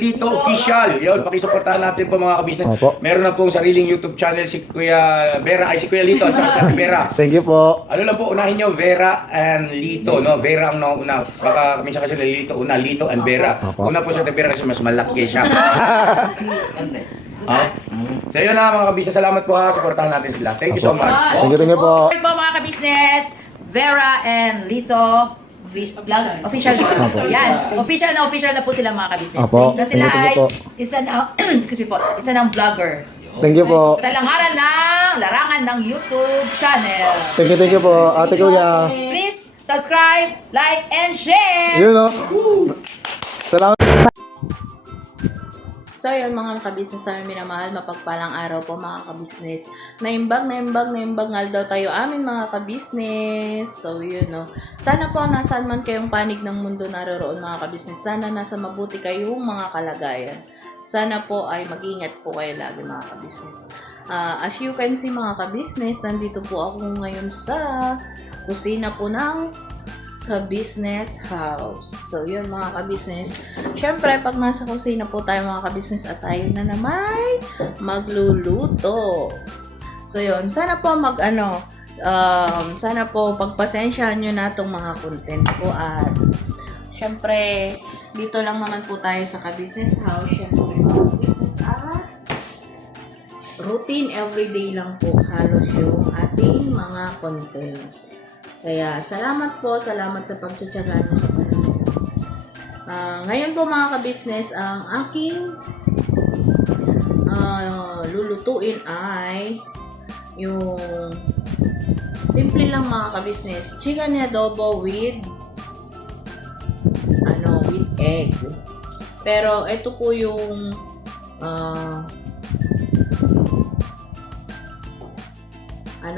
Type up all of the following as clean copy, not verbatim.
Lito Official. Yun, pakisuportahan natin po mga ka-business. Opo. Meron na pong sariling YouTube channel si Kuya Vera, si Kuya Lito at saka si Ate Vera. Thank you po. Ano lang po, unahin nyo, Vera and Lito, no? Vera ang nauna. Baka minsan kasi Lito, una, Lito and Vera. Opo. Una po si Ate Vera kasi mas malaki siya. So yun na mga kabisnes, salamat po ha, supportahan natin sila. Thank you so much. Thank you po. Hello po mga kabisnes, Vera and Lito official dito. Yan, official na po sila mga kabisnes. Opo. Na sila Thank ay you po. isa na, excuse me po, isa ng vlogger. Thank you po. Sa langaran ng larangan ng YouTube channel. Thank you po. Ate Kuya. Please subscribe, like, and share! Yun o. Salamat. So yun mga kabisnes namin minamahal, mapagpalang araw po mga kabisnes. Naimbag ngal daw tayo amin mga kabisnes. So yun no. Sana po nasaan man kayong panig ng mundo naroroon mga kabisnes. Sana nasa mabuti kayong mga kalagayan. Sana po ay mag-ingat po kayo lagi mga kabisnes. As you can see mga kabisnes, nandito po ako ngayon sa kusina po ng ka-business house. So, yun mga ka-business. Syempre, pag nasa kusina po tayo mga ka-business at tayo na naman magluluto. So, yun. Sana po sana po pagpasensyahan nyo na itong mga content ko at syempre, dito lang naman po tayo sa ka-business house. Syempre, mga ka-business at routine everyday lang po halos yung ating mga content. Kaya, salamat sa pagtsatsaga nyo sa panahon. Ngayon po mga ka-business, ang aking lulutuin ay yung simple lang mga ka-business, chicken adobo with egg. Pero, ito po yung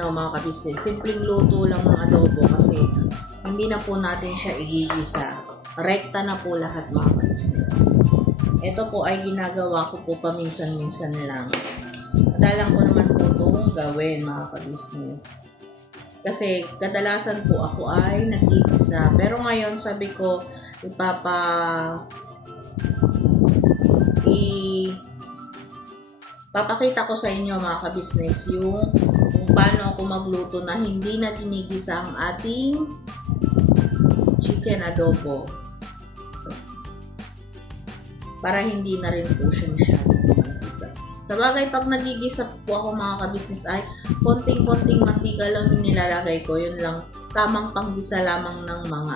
mga ka-business, simpleng luto lang ng adobo kasi hindi na po natin siya igigisa. Rekta na po lahat mga ka-business. Ito po ay ginagawa ko po paminsan-minsan lang. Madalang ko naman po itong gawin mga ka-business. Kasi kadalasan po ako ay nagigisa. Pero ngayon sabi ko papakita ko sa inyo mga ka-business yung kung paano ako magluto na hindi na ginigisa ang ating chicken adobo. Para hindi na rin po siya masyadong. Sa bagay, pag nagigisa po ako mga ka-business ay konting-konting mantika lang yung nilalagay ko. Yun lang, tamang panggisa lamang ng mga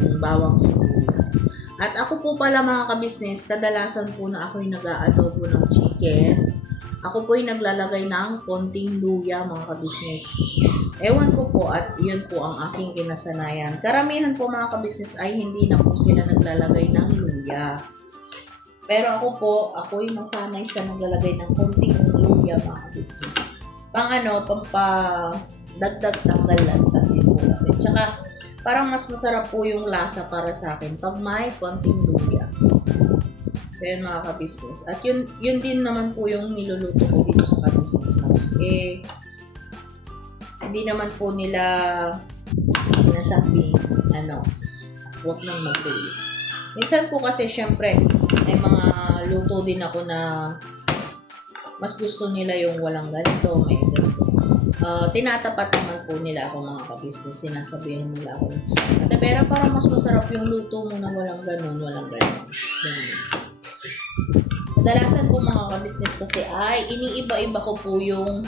yung bawang sibuyas. At ako po pala mga ka-business, kadalasan po na ako'y nag-aadobo ng chicken. Ako po ay naglalagay ng konting luya mga ka-business. Ewan ko po at yun po ang aking kinasanayan. Karamihan po mga ka-business ay hindi na po sila naglalagay ng luya. Pero ako'y masanay sa naglalagay ng konting luya mga ka-business. Dagdag tanggal lang sa akin po kasi. Tsaka parang mas masarap po yung lasa para sa akin pag may konting luya. So, yun mga ka-business. At yun din naman po yung niluluto ko dito sa ka-business house. Hindi naman po nila sinasabi, huwag nang mag-luto. Minsan po kasi, syempre, may mga luto din ako na mas gusto nila yung walang ganito, may ganito. Tinatapat naman po nila ako mga ka-business. Sinasabihan nila ako, Ate Vera, parang mas masarap yung luto mo na walang ganun, walang ganun. Kadalasan po mga ka-business kasi ay iniiba-iba ko po yung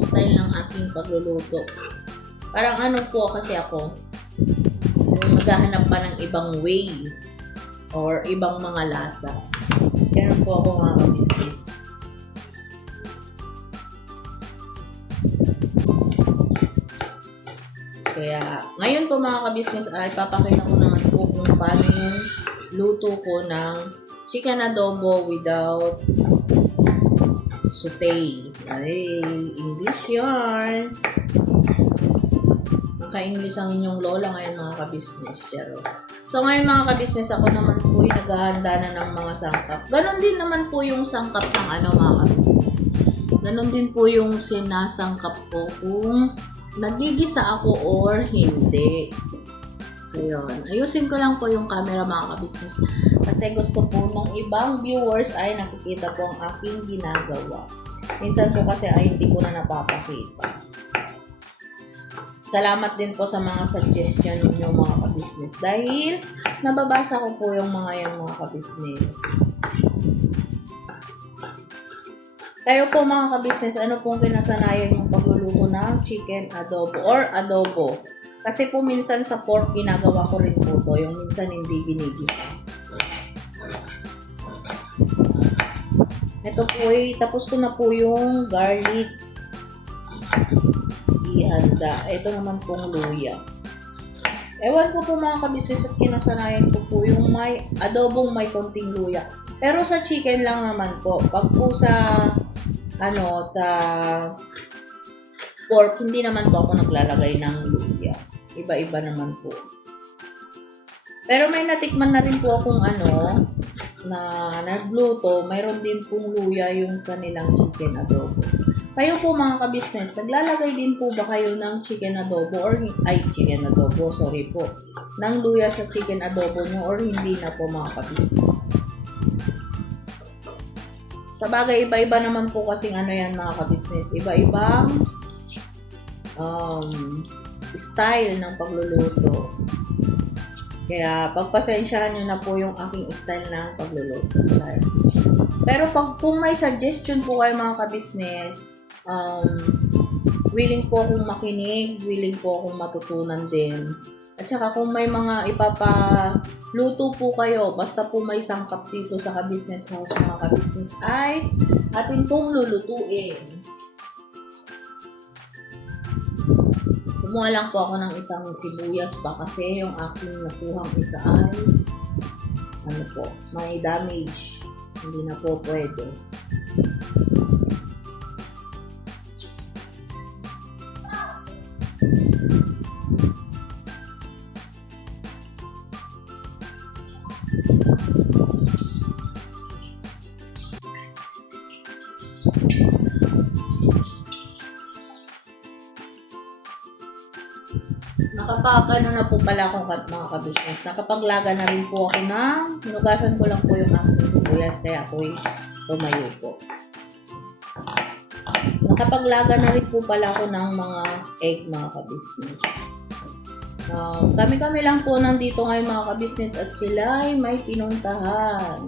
style ng aking pagluluto. Parang po kasi ako, yung maghahanap pa ng ibang way or ibang mga lasa. Ganun po ako mga ka-business. Kaya, ngayon po mga ka-business ay papakita ko naman po kung paano yung luto ko ng chicken adobo without saute. Ay, English yarn. Naka-English ang inyong lola ngayon mga ka-business. So ngayon mga ka-business, ako naman po ay naghahanda na ng mga sangkap. Ganon din naman po yung sangkap ng mga ka-business. Ganon din po yung sinasangkap ko kung nagigisa ako or hindi. So yun, ayusin ko lang po yung camera mga ka-business. Kasi gusto po ng ibang viewers ay nakikita po ang aking ginagawa. Minsan po kasi ay hindi ko na napapakita. Salamat din po sa mga suggestion ninyo mga ka-business dahil nababasa ko po yung mga yan mga ka-business. Kayo po mga ka-business, ano pong kinasanayan yung pagluluto ng chicken adobo or adobo? Kasi po minsan sa pork ginagawa ko rin po to, yung minsan hindi ginigisa. Ito po ay tapos ko na po yung garlic ihanda. Ito naman pong luya. Ewan ko po mga kabisnes at kinasanayan ko po yung may adobong may konting luya. Pero sa chicken lang naman po. Pag po sa sa pork, hindi naman po ako naglalagay ng luya. Iba-iba naman po. Pero may natikman na rin po akong na nagluto, mayroon din pong luya yung kanilang chicken adobo. Kayo po mga ka-business, naglalagay din po ba kayo ng chicken adobo ng luya sa chicken adobo nyo or hindi na po mga ka-business? Sa bagay, iba-iba naman po kasing yan mga ka-business. Iba-ibang style ng pagluluto. Kaya pagpasensyahan nyo na po yung aking style ng pagluluto. Pero kung may suggestion po kayo mga ka-business, willing po akong makinig, willing po akong matutunan din. At saka kung may mga ipapaluto po kayo, basta po may sangkap dito sa ka-business house mga ka-business ay atin pong lulutuin. Kumuha lang po ako ng isang sibuyas pa kasi yung aking nakuhang isa ay may damage. Hindi na po pwede. Na po pala ako mga ka-business. Nakapaglaga na rin po ako hinugasan ko lang po yung aking sibuyas kaya ako'y tumayo po. Nakapaglaga na rin po pala ako ng mga egg mga ka-business. Kami lang po nandito ngayon mga ka-business at sila ay may pinuntahan.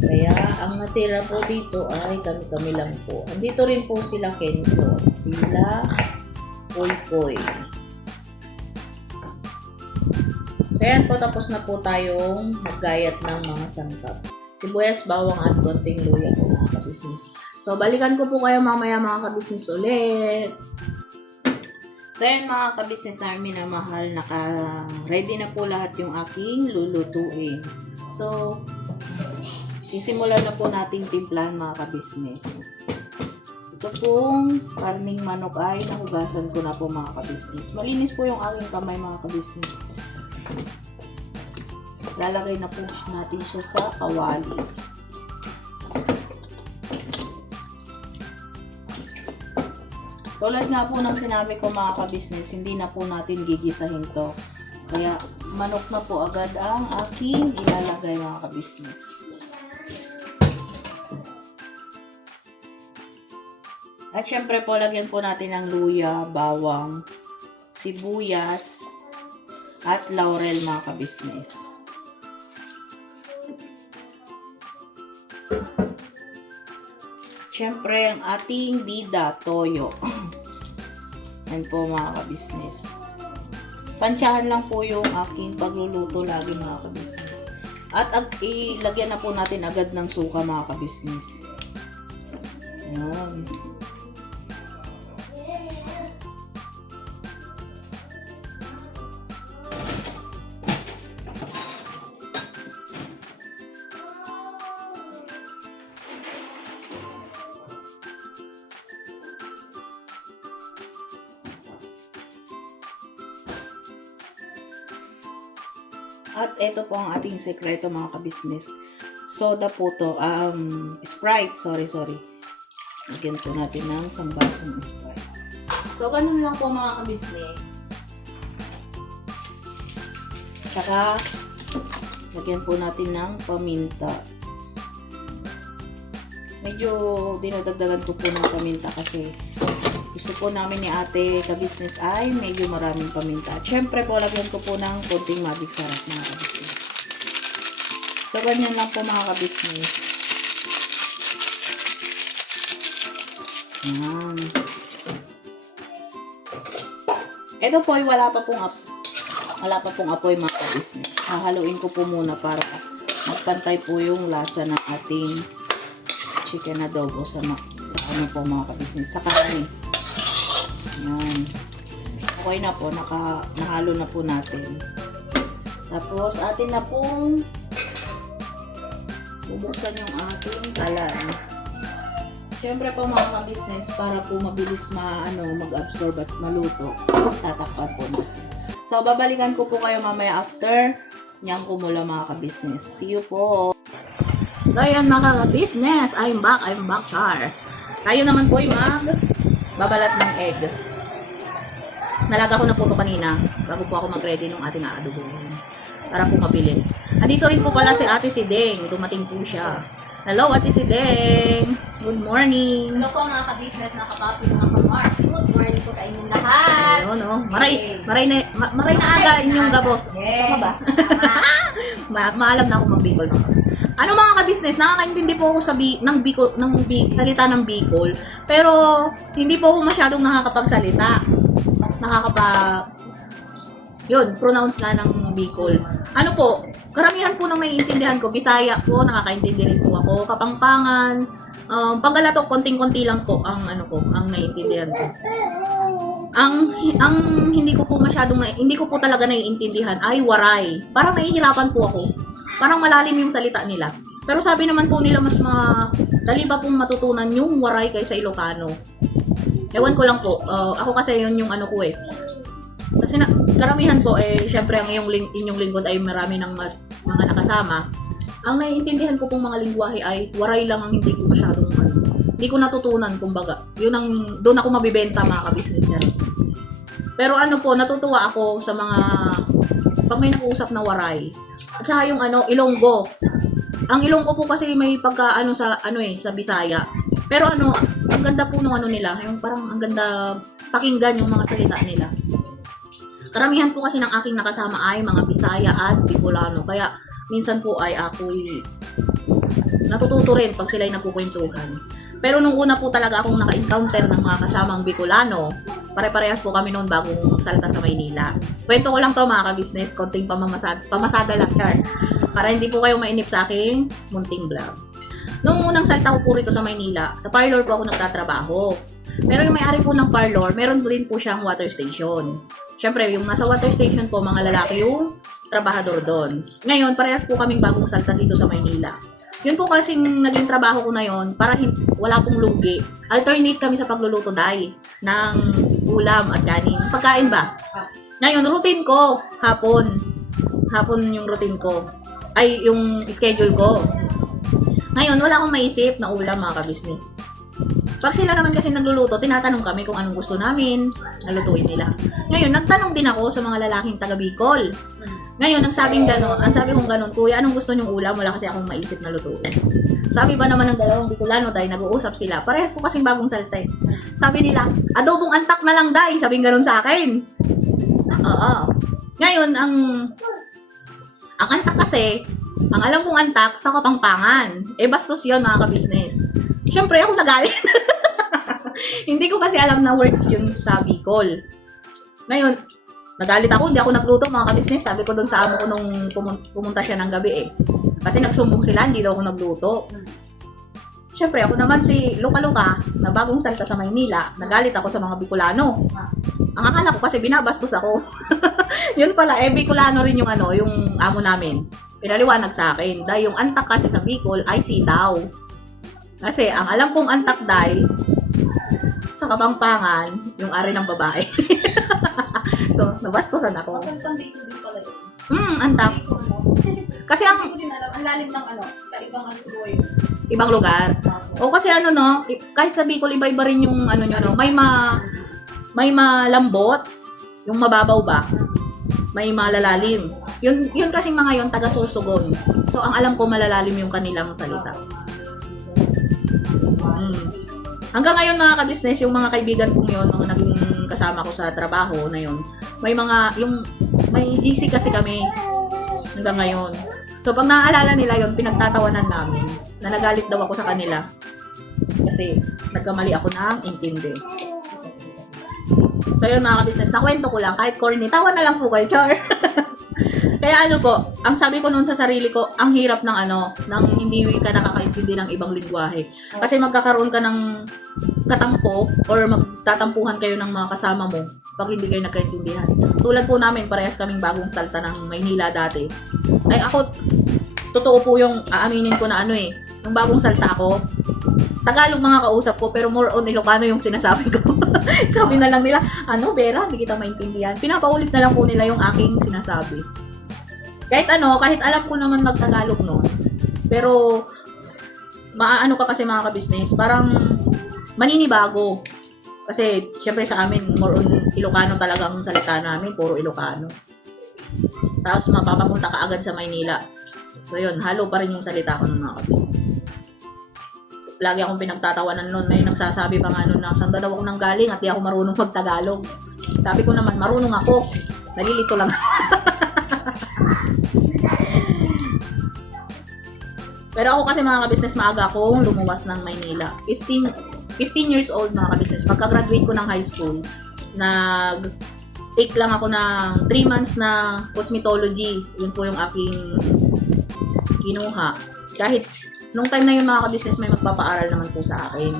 Kaya ang natira po dito ay kami lang po. Andito rin po sila Kenzo at sila Poy. Kaya po tapos na po tayong maggayat ng mga sangkap. Sibuyas, bawang at konting luya po mga ka-business. So balikan ko po kayo mamaya mga ka-business ulit. So yan mga ka-business namin na mahal, naka-ready na po lahat yung aking lulutuin. So sisimulan na po nating timplahan mga ka-business. Ito pong karning manok ay nahugasan ko na po mga ka-business. Malinis po yung aking kamay mga ka-business. Lalagay na po natin siya sa kawali. Tulad nga po ng sinabi ko mga ka-business, hindi na po natin gigisahin to. Kaya manok na po agad ang aking ilalagay mga ka-business. At syempre po, lagyan po natin ng luya, bawang, sibuyas, at laurel mga ka-business. Syempre, ang ating bida, toyo. Yan po mga ka-business. Tansyahan lang po yung aking pagluluto lagi mga ka-business. At ilagyan na po natin agad ng suka mga ka-business. Yan. At ito po ang ating sekreto mga ka-business. Soda po to. Sprite. Sorry. Lagyan po natin ng isang basong Sprite. So, ganun lang po mga ka-business. Saka, Lagyan po natin ng paminta. Medyo dinadagdagan ko po ng paminta kasi gusto po namin ni ate ka-business ay medyo maraming paminta. At syempre po, lagyan ko po ng konting magic sarap mga ka-business. So, ganyan lang po mga ka-business. Ayan. Ito po ay wala pa pong apoy mga ka-business. Hahaluin ko po muna para magpantay po yung lasa ng ating chicken adobo sa ano po mga ka-business, sa karne. Ayan. Okay na po, nahalo na po natin. Tapos, atin na pong bubuksan yung ating kalan. Siyempre po mga ka-business, para po mabilis mag-absorb at maluto, tatakpan po natin. So, babalikan ko po kayo mamaya after niyang kumula mga ka-business. See you po! So, yan mga ka-business, I'm back, char. Tayo naman po yung babalat ng egg. Nalaga ko na po ito kanina bago po ako mag-ready ng ating aadobohin para po mabilis. Andito rin po pala si Ate Sideng. Dumating po siya. Hello, Ate Sideng! Good morning! Hello po mga ka-business, mga kapapi, mga ka-mars. Good morning po sa inyong lahat. Ayun, no? Maray na aga inyong gabos. Tama ba? Maalam na ako mag-Bicol. Ano mga ka-business, nakakaintindi po ako salita ng Bicol, pero hindi po ako masyadong nakakapagsalita. Pronounce na ng Bicol. Ano po, karamihan po ng naiintindihan ko, Bisaya po, nakakaintindi rin po ako, Kapampangan, Panggalatok, konting-konti lang po ang naiintindihan ko. Ang hindi ko po talaga naiintindihan ay Waray. Parang nahihirapan po ako. Parang malalim yung salita nila. Pero sabi naman po nila mas madali pa pong matutunan yung Waray kaysa Ilocano. Ewan ko lang po. Ako kasi yun yung ko eh. Kasi karamihan po syempre ang inyong lingkod ay marami ng mga nakasama. Ang naiintindihan ko pong mga lingwahe ay Waray lang ang hindi ko masyadong hindi ko natutunan kumbaga. Doon ako mabibenta mga ka-business niya. Pero natutuwa ako sa mga pag may nakuusap na Waray. At saka yung Ilonggo. Ang Ilonggo po kasi may pagka sa Bisaya. Pero ang ganda po ng nila, yung parang ang ganda pakinggan yung mga salita nila. Karamihan po kasi ng aking nakasama ay mga Bisaya at Bicolano. Kaya minsan po ay ako'y natututo rin pag sila'y nagkukwentuhan. Pero nung una po talaga akong naka-encounter ng mga kasamang Bicolano, pare-parehas po kami noon bagong salta sa Maynila. Kwento ko lang to mga ka-business, konting pamasada lang, char. Para hindi po kayo mainip sa aking munting vlog. Nung unang salta ko po rito sa Maynila, sa parlor po ako nagtatrabaho. Pero yung may-ari po ng parlor, meron din po siyang water station. Siyempre, yung nasa water station po, mga lalaki yung trabahador doon. Ngayon, parehas po kaming bagong salta dito sa Maynila. Yun po kasi naging trabaho ko na yun para wala pong lugi. Alternate kami sa pagluluto ng ulam at kanin. Pagkain ba? Ngayon, routine ko, hapon. Hapon yung routine ko. Ay, yung schedule ko. Ngayon, wala akong maisip na ulam mga ka-business. Pag sila naman kasi nagluluto, tinatanong kami kung anong gusto namin, nalutuin nila. Ngayon, nagtanong din ako sa mga lalaking taga Bicol. Ngayon, ang sabi kong gano'n, kuya, anong gusto niyong ulam? Wala kasi akong maisip na lutuin. Sabi ba naman ng dalawang Bicolano dahil nag-uusap sila, parehas po kasing bagong salta. Sabi nila, adobong antak na lang dahil, sabi gano'n sa akin. Oo. Ngayon, ang antak kasi, ang alam kong antak sa Kapampangan. Bastos yun mga ka-business. Siyempre, ako nagalit. Hindi ko kasi alam na words yun sa Bicol. Ngayon, nagalit ako, hindi ako nagluto mga ka-business. Sabi ko doon sa amo ko nung pumunta siya ng gabi Kasi nagsumbong sila, hindi daw ako nagluto. Siyempre, ako naman si Luka-Luka, na bagong salta sa Maynila, nagalit ako sa mga Bicolano. Ang akala ko kasi binabastos ako. Yun pala, Bicolano rin yung yung amo namin. Pinaliwanag sa akin, dahil yung antak kasi sa Bicol ay sitaw. Kasi ang alam kong antak dahil sa Kapampangan, yung ari ng babae. So, nabastosan ako. Antak. Kasi ang lalim ng sa ibang siguro yun. Ibang lugar. O kasi kahit sa Bicol, iba-iba rin yung may malambot, yung mababaw ba? may malalalim. Yun kasing mga yun, taga-Sorsogon. So, ang alam ko, malalalim yung kanilang salita. Hanggang ngayon mga ka-business, yung mga kaibigan kong yun, mga naging kasama ko sa trabaho na yun, may GC kasi kami hanggang ngayon. So, pag naaalala nila yun, pinagtatawanan namin na nagalit daw ako sa kanila kasi nagkamali ako ng intindi. So, yun mga ka-business, nakwento ko lang, kahit corny, tawa na lang po kayo, char. Kaya ano po, ang sabi ko noon sa sarili ko, ang hirap ng ng hindi ka nakakaintindi ng ibang lingwahe. Kasi magkakaroon ka ng katampo or magtatampuhan kayo ng mga kasama mo pag hindi kayo nagkaintindihan. Tulad po namin, parehas kaming bagong salta ng Maynila dati. Ay ako, totoo po yung aaminin ko na yung bagong salta ko, Tagalog mga kausap ko, pero more on Ilocano yung sinasabi ko. Sabi na lang nila, Vera, hindi kita maintindihan. Pinapaulit na lang po nila yung aking sinasabi. Kahit alam ko naman mag-Tagalog noon. Pero, maano ka kasi mga ka-business, parang maninibago. Kasi, syempre sa amin, more on Ilocano talaga ang salita namin, puro Ilocano. Tapos, mapapapunta ka agad sa Maynila. So, yun, halo pa rin yung salita ko ng mga ka-business. Lagi akong pinagtatawanan noon. May nagsasabi pa nga noon na saan daw ako nang galing at di ako marunong mag-Tagalog. Sabi ko naman, marunong ako. Nalilito lang. Pero ako kasi mga ka-business, maaga akong lumuwas ng Maynila. 15 years old mga ka-business. Pagka-graduate ko ng high school, take lang ako ng 3 months na cosmetology. Yun po yung aking kinuha. Kahit nung time na yun mga ka-business, may magpapaaral naman po sa akin.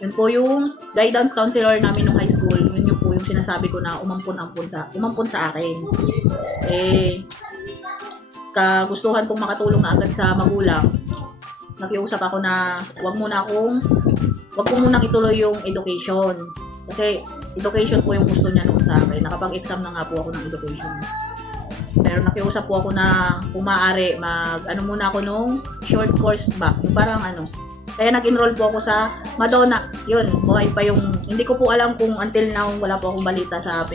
Yun po yung guidance counselor namin nung high school. Yun po yung sinasabi ko na umampun sa akin. Kagustuhan pong makatulong na agad sa magulang. Nakiusap ako na wag ko munang ituloy yung education. Kasi education po yung gusto niya noon sa akin. Nakapag-exam na nga po ako ng education. Pero nakiusap po ako na kung maaari, muna ako nung short course ba. Yung parang Kaya nag-enroll po ako sa Madonna. Yun, buhay pa yung, hindi ko po alam kung until now, wala po akong balita sa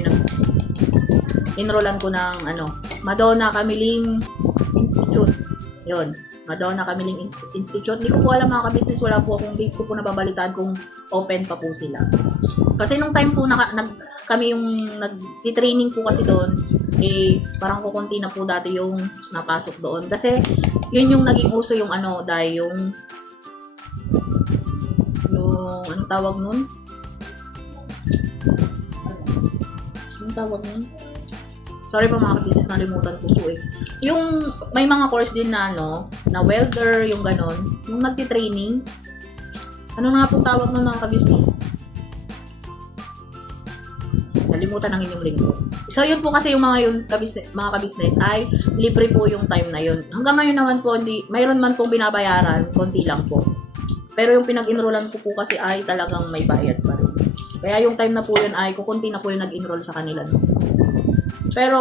enrollan ko ng Madonna Camiling Institute. Yun, Madonna Camiling Institute. Hindi ko po alam mga ka-business, hindi ko po nababalitaan kung open pa po sila. Kasi nung time po kami yung nag-training po kasi doon, parang kukunti na po dati yung napasok doon. Kasi yun yung naging uso yung anong tawag nun? Anong tawag nun? Sorry pa mga ka-business, nalimutan ko po Yung may mga course din na na welder, yung ganon, yung nagti-training. Ano nga po tawag nun mga ka-business? Nalimutan ng inyong linggo. So yun po kasi yung mga ka-business ay libre po yung time na yun. Hanggang ngayon naman po, mayroon man pong binabayaran, konti lang po. Pero yung pinag-enrollan ko po kasi ay talagang may bayad pa rin. Kaya yung time na po yun ay kukunti na po yung nag-enroll sa kanila. Pero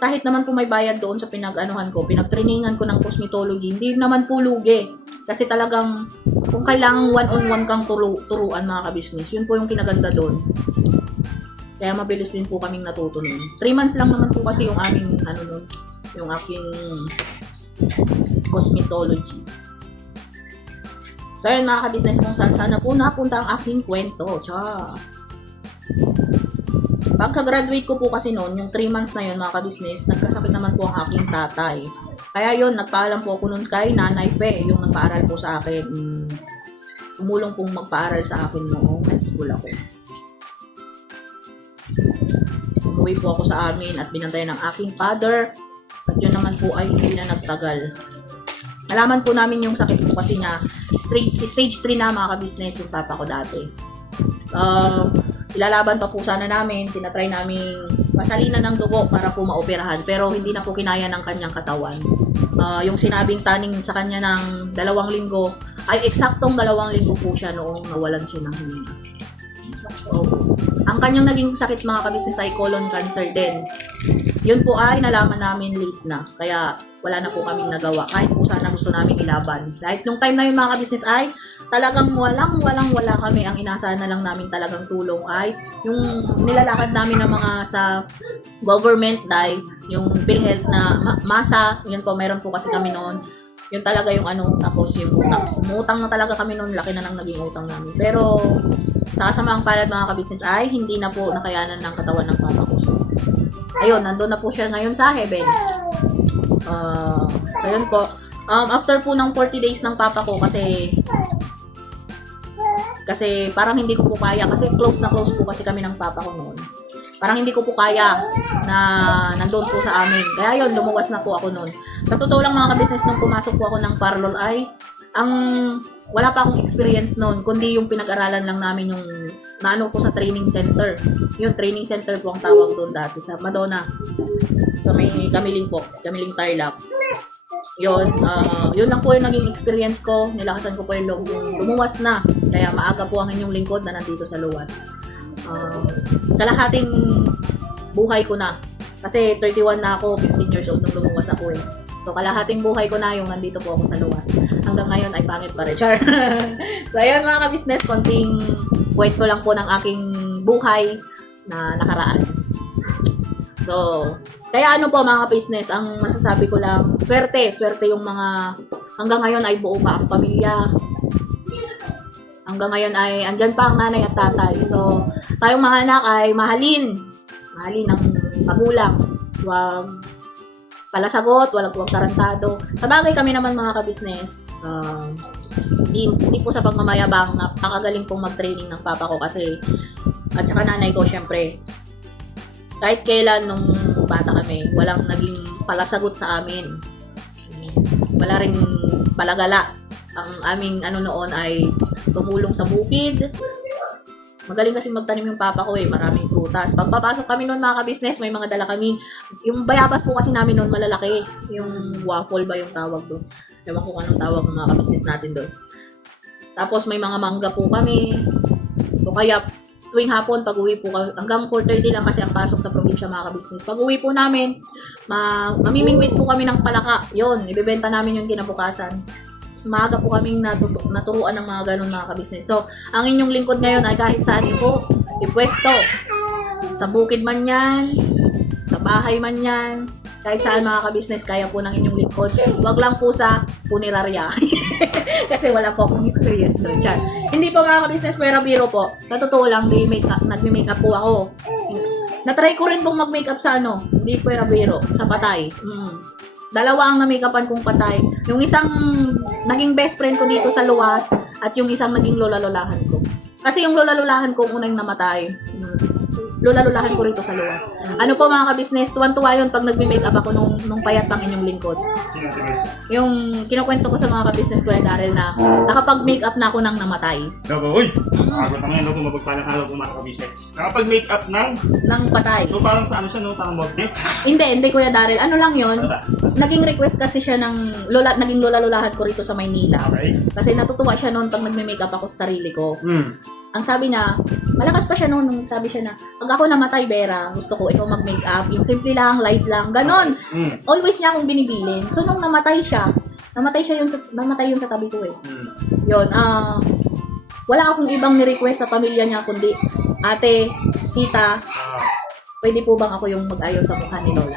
kahit naman po may bayad doon sa pinag-trainingan ko ng cosmetology, hindi naman po lugi. Kasi talagang kung kailangan one-on-one kang turuan mga ka-business, yun po yung kinaganda doon. Kaya mabilis din po kaming natuto nun. 3 months lang naman po kasi yung aming yung aking cosmetology. So yun mga ka-business, kung saan sana po napunta ang aking kwento. Pagka-graduate ko po kasi noon, yung 3 months na yun mga ka-business, nagkasakit naman po ang aking tatay. Kaya yun, nagpaalam po ako noon kay Nanay Pe, yung nagpaaral po sa akin. Tumulong pong magpaaral sa akin noong high school ako. Umuwi po ako sa amin at binantayan ng aking father. At yun naman po ay hindi na nagtagal. Nalaman po namin yung sakit po kasi na stage 3 na mga ka-business yung papa ko dati. Ilalaban pa po sana namin, tinatry namin pasalinan ng dugo para po maoperahan, pero hindi na po kinaya ng kanyang katawan. Yung sinabing taning sa kanya ng 2 linggo ay eksaktong 2 linggo po siya noong nawalan siya ng hininga. Ang kanyang naging sakit mga ka-business ay colon cancer din. Yun po ay nalaman namin late na. Kaya wala na po kaming nagawa. Kahit po sana gusto namin ilaban. Dahil nung time na yun mga ka-business ay talagang wala kami. Ang inasahan na lang namin talagang tulong ay yung nilalakad namin ng mga sa government dahil yung PhilHealth na masa, yun po, meron po kasi kami noon. Yun talaga yung ano, tapos yung utang. Umutang na talaga kami noon, laki na nang naging utang namin. Pero sa kasamaang palad mga kabisnes ay hindi na po nakayanan ng katawan ng papa ko. So, ayun, nandun na po siya ngayon sa heaven. So yun po. After po ng 40 days ng papa ko kasi parang hindi ko po kaya kasi close na close po kasi kami ng papa ko noon. Parang hindi ko po kaya na nandoon po sa amin. Kaya yun, lumuwas na po ako noon. Sa totoo lang mga kabisnes, nung pumasok po ako ng parlor ay wala pa akong experience noon, kundi yung pinag-aralan lang namin yung naano po sa training center. Yung training center po ang tawag doon dati sa Madonna. Sa may Kamiling po, Kamiling Tarlac. Yun, yun lang po yung naging experience ko. Nilakasan ko po yung loob kung lumuwas na. Kaya maaga po ang inyong lingkod na nandito sa luwas. Kalahating buhay ko na. Kasi 31 na ako, 15 years old nung lumuwas ako eh. So kalahating buhay ko na yung nandito po ako sa luwas. Hanggang ngayon ay pangit pa rin. Char. So ayan mga ka-business, konting kwento lang po ng aking buhay na nakaraan. So, kaya ano po mga ka-business, ang masasabi ko lang, swerte yung mga hanggang ngayon ay buo pa ang pamilya. Hanggang ngayon ay andyan pa ang nanay at tatay. So, tayong mga anak ay mahalin ng magulang. Huwag palasagot, huwag tarantado. Sa bagay kami naman mga ka-business, hindi po sa pagmamayabang, napakagaling pong mag-training ng papa ko kasi, at saka nanay ko syempre, kahit kailan nung bata kami, walang naging palasagot sa amin. Wala ring palagala. Ang aming ano noon ay tumulong sa bukid. Magaling kasi magtanim yung papa ko eh, maraming prutas. Pagpapasok kami noon mga ka-business, may mga dala kami. Yung bayabas po kasi namin noon malalaki. Yung waffle ba yung tawag doon? Ewan ko anong tawag ng mga ka-business natin doon. Tapos may mga mangga po kami. O kaya tuwing hapon, pag-uwi po, hanggang 4:30 lang kasi ang pasok sa probinsya mga ka-business. Pag-uwi po namin, mamimingwit po kami ng palaka. Yun, ibebenta namin yung kinabukasan. Maaga po kaming naturuan ng mga ganun mga ka-business. So, ang inyong lingkod ngayon ay kahit saan po, ipwesto. Sa bukid man yan, sa bahay man yan, kahit saan mga ka-business, kaya po ng inyong lingkod. Huwag lang po sa punerarya. Kasi wala po akong experience doon. Char. Hindi po mga ka-business, pero biro po. Sa totoo lang, nagme-makeup po ako. Natry ko rin pong mag-makeup sa ano, hindi po biro, sa patay. Dalawa ang na-makeupan kong patay. Yung isang naging best friend ko dito sa luwas at yung isang naging lola-lolahan ko. Kasi yung lola-lolahan ko unang namatay. Lola-lolahan ko rito sa luwas. Ano po mga ka-business, tuwan-tuwa yun pag nagme-makeup ako nung payat pang inyong lingkod. Yung kinukwento ko sa mga ka-business ko Daryl na nakapag-makeup na ako nang namatay. Uy! Nakakot naman yun, mabagpalang araw kung mga ka-business. Nakapag-makeup ng Patay. So parang sa ano siya, no? Parang modne? Hindi Kuya Daryl. Ano lang yun? Ano ba? Naging request kasi siya ng naging lola-lolahan ko rito sa Maynila. Okay. Kasi natutuwa siya noon pag nagme-makeup ako sa sarili ko. Ang sabi niya, malakas pa siya noon nung sabi siya na, pag ako namatay, Vera, gusto ko ikaw mag-makeup. Yung simple lang, light lang, ganon. Always niya akong binibilin. So nung namatay yun sa tabi ko eh. Yun, wala akong ibang ni-request sa pamilya niya kundi, ate, tita, pwede po bang ako yung mag-ayos sa mukha ni Lola?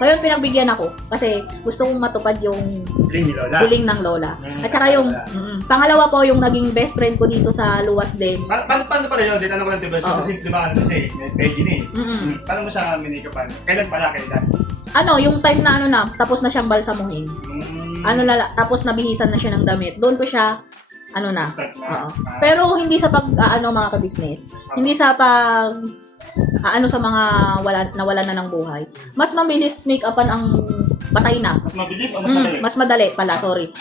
So yun, pinagbigyan ako kasi gusto kong matupad yung Piling ni Lola. hiling ng Lola. At saka yung pangalawa po yung naging best friend ko dito sa luwas din. Paano pala yun? Dinanong ko lang diba? Oo. Since diba ano siya eh, Peggy na eh. Paano mo siya minikapan? Kailan? Ano, yung time na ano na, tapos na siyang balsamuhin. Tapos nabihisan na siya ng damit. Doon ko siya, ano na. Start na. Oo. Pero hindi sa mga ka-business. Hindi sa sa mga nawala na ng buhay. Mas mabilis make-upan ang patay na. Mas mabilis o mas madali? Mas madali pala, sorry.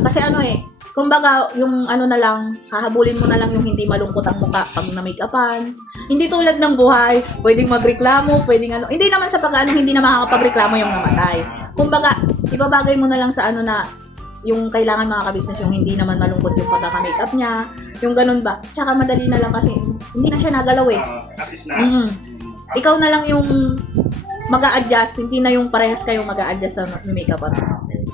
Kasi ano eh, kumbaga yung ano na lang, hahabulin mo na lang yung hindi malungkot ang mukha pag na-make-upan. Hindi tulad ng buhay, pwedeng magreklamo, pwedeng ano. Hindi naman sa hindi na makakapagreklamo yung namatay. Kumbaga, ibabagay mo na lang sa ano na, yung kailangan mga ka-business, yung hindi naman malungkot yung pagkaka-makeup niya, yung ganun ba. Tsaka madali na lang kasi hindi na siya nagalaw eh. Assist na. Ikaw na lang yung mag-a-adjust, hindi na yung parehas kayong mag-a-adjust sa makeup.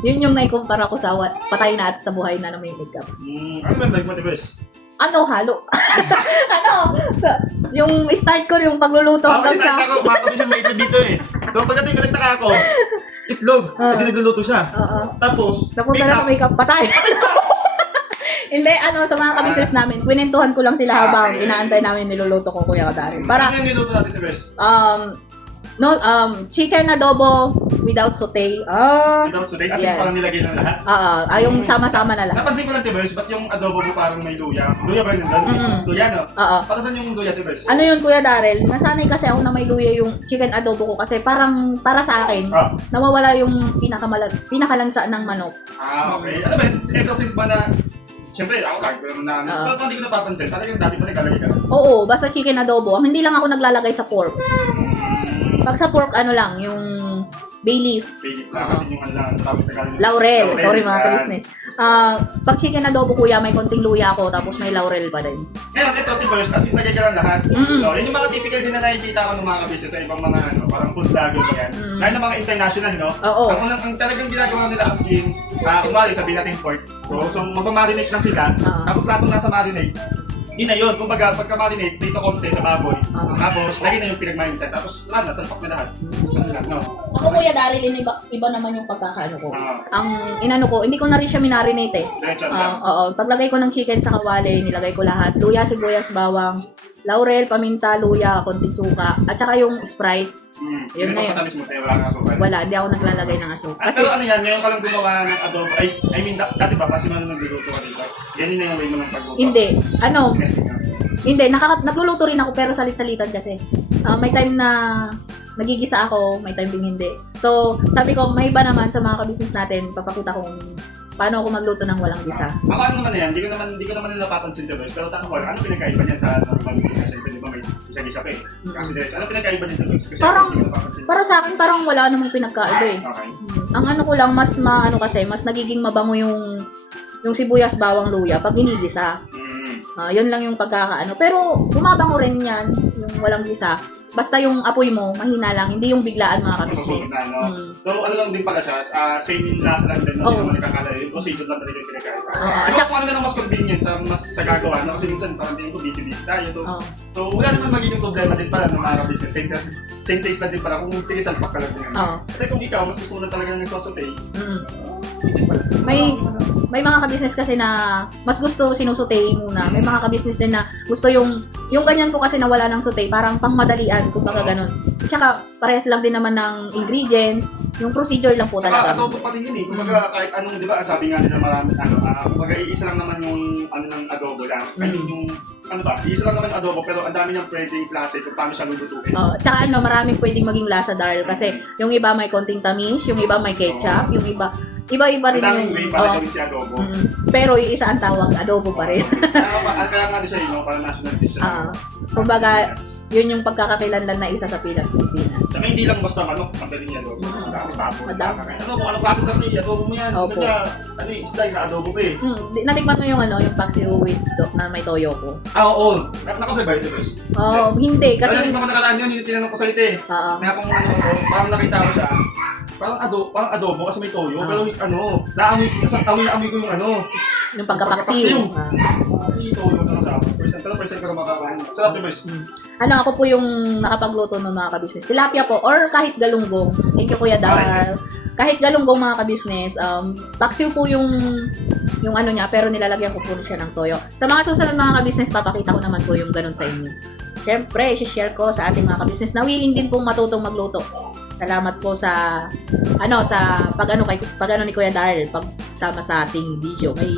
Yun yung naikumpara ko sa patay na at sa buhay na may makeup. Ano ba like mo, Tibes? Ano, halo? Yung start ko, yung pagluluto Kasi hanggang sa... nakita ko, makakabisang may itlog dito eh. So pagdating ko nagtaka ako, itlog, hindi nagluluto siya. Oo. Tapos, Napunta na sa makeup, patay. Hindi, sa mga kabisnes namin, kwentuhan ko lang sila habang inaantay namin niluluto ko, Kuya Daryl. Para, Ano yung niluto natin, Tibes? chicken adobo without saute. Without suday, kasi Yeah. parang nilagay ng lahat. Yung sama-sama na lahat. Napansin ko lang, Tibes, ba't yung adobo mo parang may luya? Luya ba yun? Luya, no? Oo. Para saan yung luya, Tibes? Ano yun, Kuya Daryl? Nasanay kasi ako na may luya yung chicken adobo ko kasi parang para sa akin, nawawala yung pinakalansaan ng manok. Okay. Ano ba, ever since ba na, siyempre, ako kahit pero na, parang hindi ko napapansin. Talagang dati pa naglalagay ka. Oo, basta chicken adobo. Hindi lang ako naglalagay sa pork. Pag sa pork, yung bay leaf. Bigit na kasi yung ano lang, tapos naglalagay. Laurel. Sorry mga ka-business. Pag chicken adobo, kuya, may konting luya ako, tapos may laurel pa din. Ngayon, ito, Tibes, as in, lagay ka lang lahat. So, yun yung mga typical din na nakikita ko ng mga business sa ibang mga, parang food vlogger ba yan. Lalo na mga international, no? Oo. Ang talagang ginagawa nila as in, kumari, sabihin natin pork. So magmamarinate lang sila, tapos lahat ng nasa marinate, yun na yun. Kumbaga, pagka-marinate, dito konti sa baboy. Tapos, lagi na yung pinag-marinate. Tapos, nasalpak na lahat. Ganun lang, no? Ako, Kuya Daryl, iba naman yung pagkakaano ko. Ah. Ang inano ko, hindi ko na rin siya minarinate eh. Diretso lang. Oo, paglagay ko ng chicken sa kawali, nilagay ko lahat. Luya, sibuyas, bawang, laurel, paminta, luya, konting suka, at saka yung Sprite. Yun na yun. Matamis mo tayo, wala kang asukal. Wala, hindi ako naglalagay ng asukal. Kasi, pero ano yan, ngayon ka lang gumawa ng adobo. I mean, dati ba, kasi man nagluluto ka dito. Ganyan na yung way mo ng pagluto. Hindi, Testing nga. hindi, nagluluto rin ako pero salit-salitan kasi. May time na nagigisa ako, may time din hindi. So, sabi ko, may iba naman sa mga kabisnes natin, papakita ko paano ako magluto ng walang gisa. Ako ano naman yan, hindi ko naman yung napapansin Tibes. Pero tanong ko, ano pinagkaiba niya sa pagluto niya? Siyempre, di ba may isa-isa pa eh. Kasi diretso, ano pinagkaiba niya Tibes? Kasi Parang- hindi ko napapansin. Para sa akin, parang wala namang pinagkaiba eh. Okay. Ang ano ko lang, mas mas nagiging mabango yung sibuyas, bawang, luya pag hinigisa. Yun lang yung pagkakaano. Pero bumabango rin yan, yung walang gisa. Basta yung apoy mo, mahina lang, hindi yung biglaan mga kabisnes. So ano lang din pala siya, same lasa lang din, hindi naman nagkakalala. Yung procedure lang talaga yung pinagkaiba. At At kung ano na lang mas convenient mas sa gagawa, no? Kasi minsan parang din ko busy tayo. So wala naman magiging problema din pala ng mga business. Same taste lang din pala kung sige salpak ka lang din. Kasi kung ikaw, mas gusto mo na talaga ng nagsosotay, may mga kabisnes kasi na mas gusto sinusutay muna. May mga kabisnes din na gusto yung ganyan po kasi na wala ng sutay, parang pangmadalian, kumbaga ganun. At saka parehas lang din naman ng ingredients, yung procedure lang po talaga. adobo pa din yun eh. Kumbaga kahit anong, di ba, sabi nga nila marami, kumbaga iisa lang naman yung ng adobo lang. I mean yung, iisa lang naman adobo pero ang dami niyang pwedeng klase kung paano siya lulutuin. At saka maraming pwedeng maging lasa, Darl, kasi yung iba may konting tamis, yung iba may ketchup, yung iba rin Ang daming way para yung gawin si adobo. pero yung isa ang tawag adobo pa rin. Kaya nga din siya yun, para national dish siya. Kumbaga, yun yung pagkakakilanlan na isa sa Pilipinas. Saka hindi lang basta manok, ang galing niya adobo. Madami. Kung anong klase ng adobo mo yan. Opo. Sadya, isda yung adobo pa eh. Natikman mo yung yung paksiw with na may toyo ko. Oo. Nakatibay ito, Bes. Hindi Kasi kasi hindi pa ako nakaraan yun, yung tinanong ko sa ito eh. May akong parang nakita ko siya. Parang adobo kasi may toyo. Pero naamoy ko yung yung pagkapaksiw. May toyo na sa akin. Pero first time ko na makakain. Sarap ito, Bes. Ako po yung nakapagluto ng mga kabisnes. Tilapia po or kahit galunggong. Thank you, Kuya Dar. Kahit galunggong mga kabisnes, paksiw po yung niya, pero nilalagyan ko po siya ng toyo. Sa mga susunod mga kabisnes, papakita ko naman po yung ganun sa inyo. Siyempre, i-share ko sa ating mga kabisnes na willing din pong matutong magluto. Salamat po sa pag ni Kuya Darl, pagsama sa ating video. May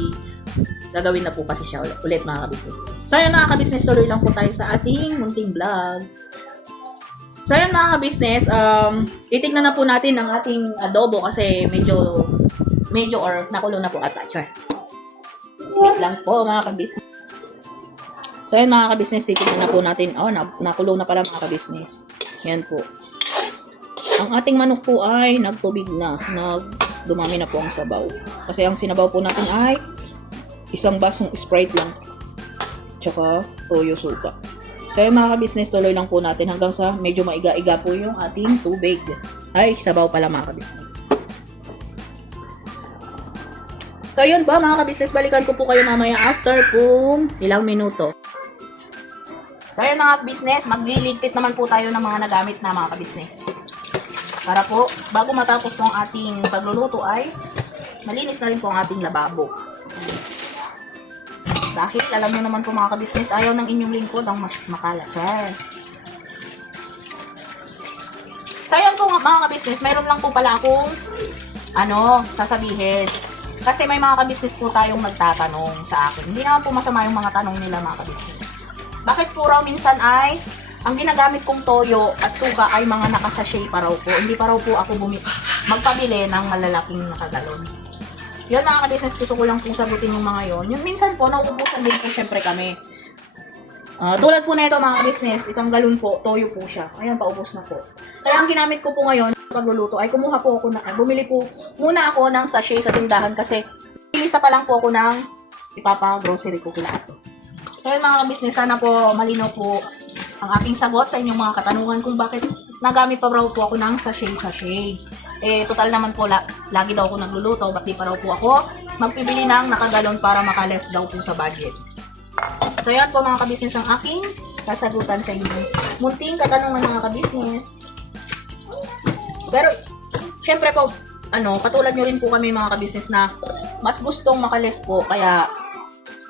gagawin na po kasi siya ulit mga kabisnes. So ayun mga kabisnes, tuloy lang po tayo sa ating munting vlog. So ayun mga kabisnes, titignan na po natin ang ating adobo kasi medyo or nakulo na po ata. Wait lang po mga kabisnes. So ayun mga kabisnes, titignan na po natin. Nakulo na pala mga kabisnes. Yan po. Ang ating manok po ay nagtubig na. Dumami na po ang sabaw. Kasi ang sinabaw po natin ay isang basong Sprite lang. Tsaka toyo suka. So yung mga kabisnes, tuloy lang po natin hanggang sa medyo maiga-iga po yung ating tubig. Ay, sabaw pala mga kabisnes. So yun po mga ka-business, balikan ko po kayo mamaya after kung ilang minuto. So yun mga ka-business, magliligpit naman po tayo ng mga nagamit na mga ka-business. Para po, bago matapos po ang ating pagluluto ay malinis na rin po ang ating lababo. Dahil alam nyo naman po mga ka-business, ayaw ng inyong lingkod ang mas makalat. So yun po mga ka-business, mayroon lang po pala akong sasabihin. Kasi may mga ka-business po tayong nagtatanong sa akin. Hindi naman po masama yung mga tanong nila mga ka-business. Bakit po raw minsan ay ang ginagamit kong toyo at suka ay mga nakasashay pa raw po. Hindi pa raw po ako magpabili ng malalaking nakagalon. Yun mga ka-business, gusto ko lang po sagutin yung mga yon. Yung minsan po, nauubusan din po syempre kami. Tulad po na ito mga ka-business, isang galon po, toyo po siya. Ayan, paubos na po. Kaya ang ginamit ko po ngayon, pagluluto, ay kumuha po ako bumili po muna ako ng sachet sa tindahan kasi ilista pa lang po ako ng ipapa-grocery ko kila ate. So yun mga ka-business, sana po malinaw po ang aking sagot sa inyong mga katanungan kung bakit nagamit pa raw po ako ng sachet. Total naman po, lagi daw ako nagluluto, ba't di pa raw po ako magpibili ng nakagalon para makales daw po sa budget. So yan po mga ka-business ang aking kasagutan sa inyo. Munting katanungan mga ka-business. Pero, syempre po, katulad nyo rin po kami mga ka-business na mas gustong makales po, kaya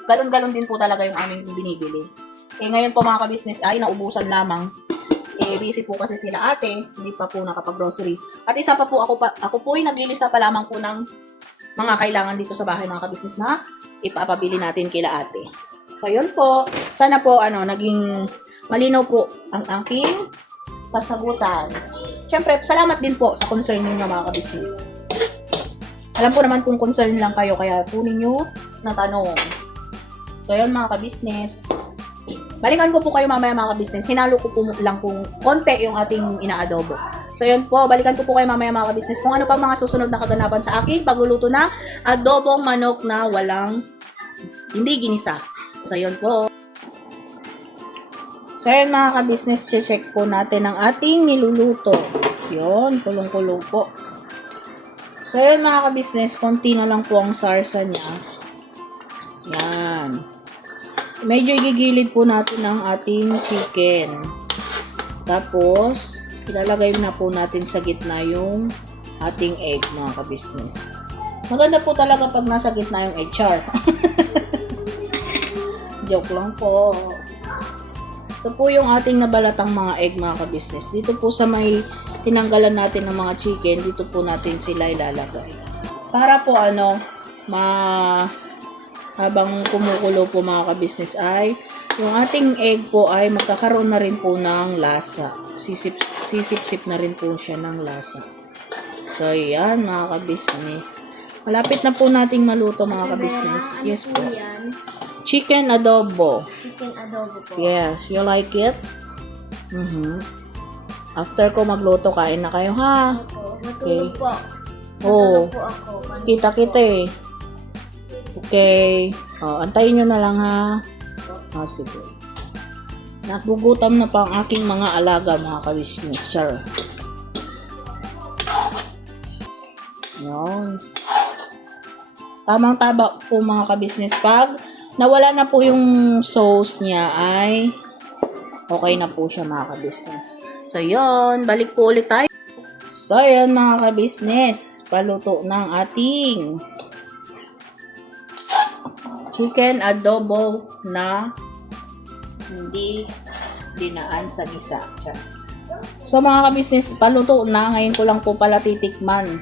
galon-galon din po talaga yung aming binibili. Ngayon po mga ka-business ay naubusan lamang. Busy po kasi sila ate, hindi pa po nakapag-grocery. At isa pa po, ako po ay naglilista pa lamang po ng mga kailangan dito sa bahay mga ka-business na ipapabili natin kila ate. So, yun po. Sana po, naging malinaw po ang aking kasagutan. Siyempre, salamat din po sa concern ninyo mga ka-business. Alam po naman kung concern lang kayo, kaya po ninyo natanong. So, yun mga ka-business. Balikan ko po kayo mamaya mga ka-business. Hinalo ko po lang kung konti yung ating inaadobo. So, yun po. Balikan ko po kayo mamaya mga ka-business kung ano pang mga susunod na kaganapan sa aking pagluluto na adobong manok na hindi ginisa. So, yun po. So, yun mga ka-business, check po natin ang ating niluluto. Yun, kulong-kulong po. So, yun mga ka-business, konti na lang po ang sarsa niya. Yan. Medyo igigilid po natin ang ating chicken. Tapos, ilalagay na po natin sa gitna yung ating egg mga ka-business. Maganda po talaga pag nasa gitna yung egg, char. Joke lang po. Ito po yung ating nabalatang mga egg mga ka-business. Dito po sa may tinanggalan natin ng mga chicken, dito po natin sila ilalagay. Para po habang kumukulo po mga ka-business ay yung ating egg po ay magkakaroon na rin po ng lasa. Sisip-sip na rin po siya ng lasa. So yan mga ka-business. Malapit na po nating maluto mga ka-business. Yes po. Chicken adobo. Chicken adobo po. Yes, you like it? After ko magluto, kain na kayo ha. Opo, matulog po. Oo. Matulog po ako. Kita-kita eh. Okay. Antayin nyo na lang ha. Sige. Nagugutom na pa ang aking mga alaga mga ka-business. Char. Yun. Tamang-taba po mga ka-business. Pag nawala na po yung sauce niya ay okay na po siya mga ka-business. So yun, balik po ulit tayo. So yun mga ka-business, paluto ng ating chicken adobo na hindi dinaan sa gisa. So mga ka-business, paluto na. Ngayon ko lang po pala titikman.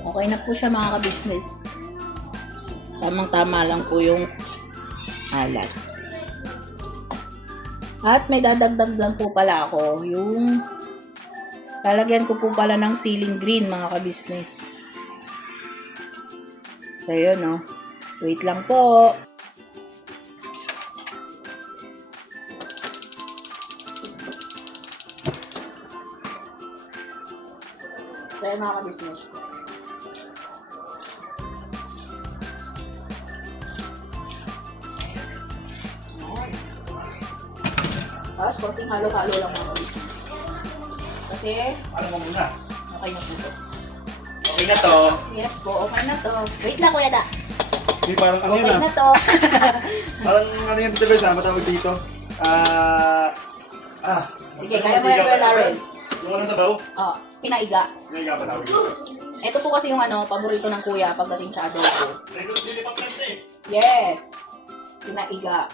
Okay na po siya mga ka-business. Tamang-tama lang po yung alat. At may dadagdag lang po pala ako. Yung lalagyan ko po pala ng ceiling green mga ka-business. So yun wait lang po. So yun mga ka-business. Tapos, konting halo-halo lang mga ka-business. Kasi, Ano mo muna? okay na po ito. Okay na to. Yes po, okay na to. Wait lang, Kuya Da. Hindi parang ano Okay yun na to. Parang ano yun dito ba? Matawag dito. Sige, kaya mo yan, Kuya Darren. Yung walang sabaw? Oh, pinaiga. May nga ba tawag dito? Ito po kasi yung paborito ng kuya pagdating sa adobo. Lilipap na siya eh. Yes! Pinaiga.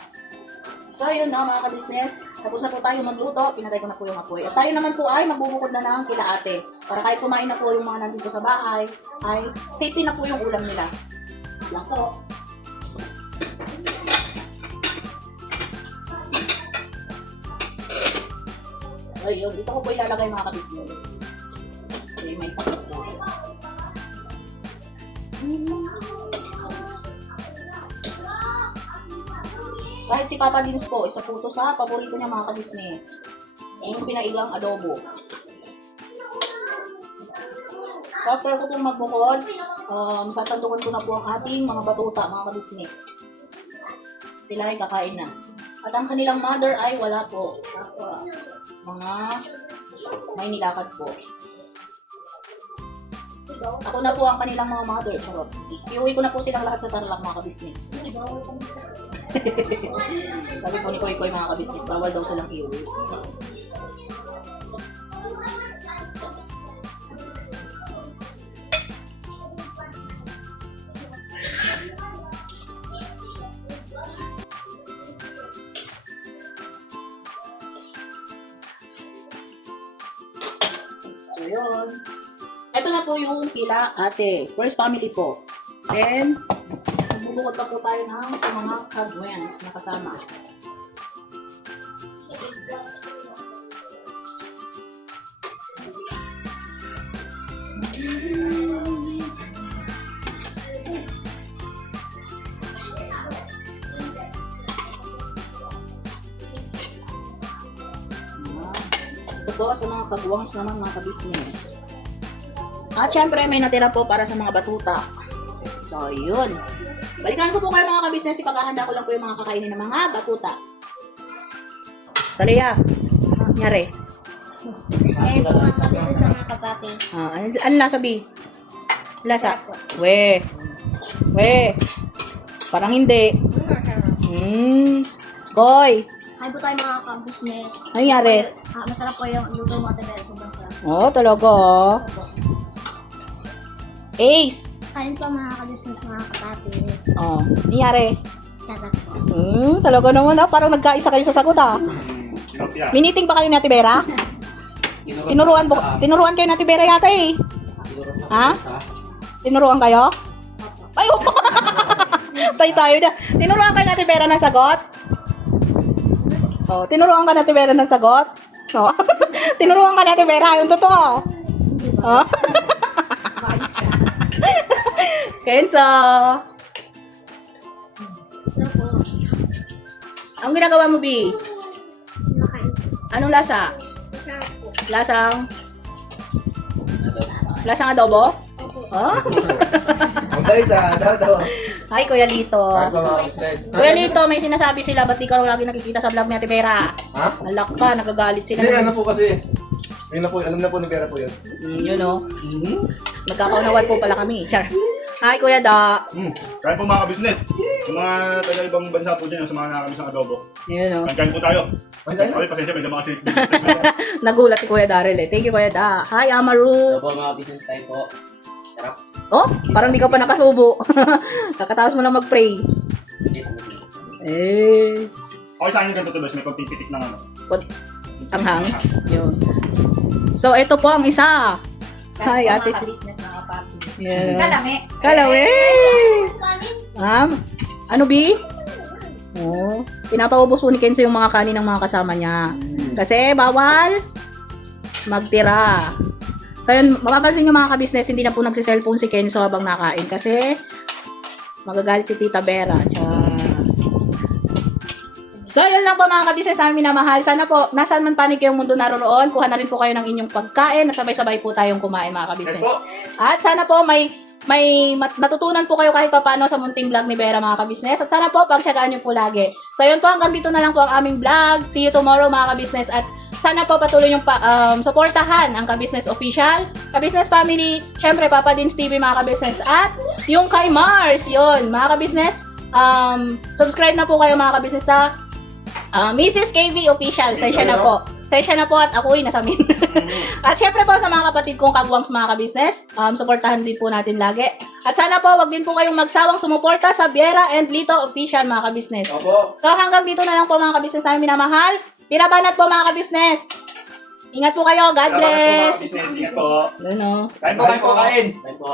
So, yun na mga ka-business. Tapos na po tayo magluto. Pinatay ko na po yung apoy. At tayo naman po ay magbubukod na ng kila ate. Para kahit kumain na po yung mga nandito sa bahay, ay safety na po yung ulam nila. Lang po. So, yun. Dito ko po ilalagay mga ka-business. Kasi may pakot po. Kahit si Papa Dins po, isa po ito sa paborito niya mga ka-business. Yung pinaigang adobo. So after ko pong magbukod, sasandukan ko na po ang ating mga batuta mga ka-business. Sila ay kakain na. At ang kanilang mother ay wala po. Mga may nilakad po. Ako na po ang kanilang mga mother. Charot. Iuwi ko na po silang lahat sa Tarlac mga ka-business. Sabi po ni Koy Koy mga ka-business, bawal daw silang iuwi. So yun. Ito na po yung kila ate. First family po. Then, magbubukod pa po tayo ng sa mga hardwares na kasama. Ito po sa mga kagwangs naman mga ka-business. At syempre may natira po para sa mga batuta. So yun. Balikan ko po kayo mga ka-business, ipagahanda ko lang po yung mga kakainin ng mga batuta. Talia, nyari. Ayun po mga kabisnes sa mga kapatid. Ano lasa, B? Lasa? We. Parang hindi. Boy. Ay po tayo mga kabisnes. Ano nangyari? Masarap po yung luto mo ate Bel. Sobrang sarap. Oh, talaga. Ace. Kain po mga kabisnes mga kapatid. Oh, nangyari? Sarap po. Talaga naman parang nagkaisa kayo sa sagot Sinopia. Miniting ba kayo ni Ate Vera? Tinuruan kayo ni Ate Vera yata eh. Ha? Tinuruan kayo? Ay, oh. Tayo na. Tinuruan kayo ni Ate Vera ng sagot? Oh, tinuruan ka ni Ate Vera ng sagot? Oh. Tinuruan ka ni Ate Vera, yung totoo. Oh. Kenzo. Anong ginagawa mo, B? Makain. Anong lasa? Sarap po. Lasang adobo? Oh? Hi, Kuya Lito. Kuya Lito, may sinasabi sila, ba't di ka lagi nakikita sa vlog ni Ate Vera? Ha? Alak ka, nagagalit sila. Hindi, ano po kasi. Yun na po, alam na po ng pera po yun. Yun o. Nagkakaunawad po pala kami. Char. Hi, Kuya Da. Kaya po mga ka-business. Yung mga taga-ibang bansa po dyan, sa mga nakakamiss ng adobo. Yun o. Kain po tayo. Ay, Okay, pasensya, may dama kasi. Nagulat si Kuya Daryl eh. Thank you, Kuya Da. Hi, Amaru. Po mga business tayo po. Sarap. Oh, parang di ka pa nakasubo. Kakataas mo lang mag-pray. Eh. Okay sa akin yung ganito to, may konting pitik ng ano. Anghang. Yun. So, ito po ang isa. Hi, Ate Si. business mga papi. Yeah. Kalami. Kalawe! Ano, B? Oh, pinapaubos po ni Kenzo yung mga kanin ng mga kasama niya. Kasi bawal magtira. So yun, mapapansin nyo mga ka-business, hindi na po nagsiselfone si Kenzo habang nakain. Kasi magagalit si Tita Vera. So yun lang po mga ka-business namin minamahal. Sana po, nasaan man panig kayong mundo naroon, kuha na rin po kayo ng inyong pagkain at sabay-sabay po tayong kumain mga Yes ka-business. po. At sana po may natutunan po kayo kahit paano sa munting vlog ni Vera mga ka-business. At sana po pagsyagaan nyo po lagi. So yun po, hanggang dito na lang po ang aming vlog. See you tomorrow mga ka-business. At sana po patuloy yung suportahan ang Ka-Business Official, Ka-Business Family, syempre Papa Dins TV mga ka-business, at yung kay Mars, yun, mga ka-business, subscribe na po kayo mga ka-business sa Mrs. KV Official. Sensya na po. Sensya na po at ako'y nasamin. At syempre po sa mga kapatid kong kagwangs mga ka-business, suportahan din po natin lagi. At sana po wag din po kayong magsawang sumuporta sa Viera and Lito Official mga ka-business. Opo. So hanggang dito na lang po mga ka-business namin minamahal. Pirabanat po mga ka-business. Ingat po kayo. God bless. Business, ingat po. Ano? Kain po, kain po, kain. Bye po.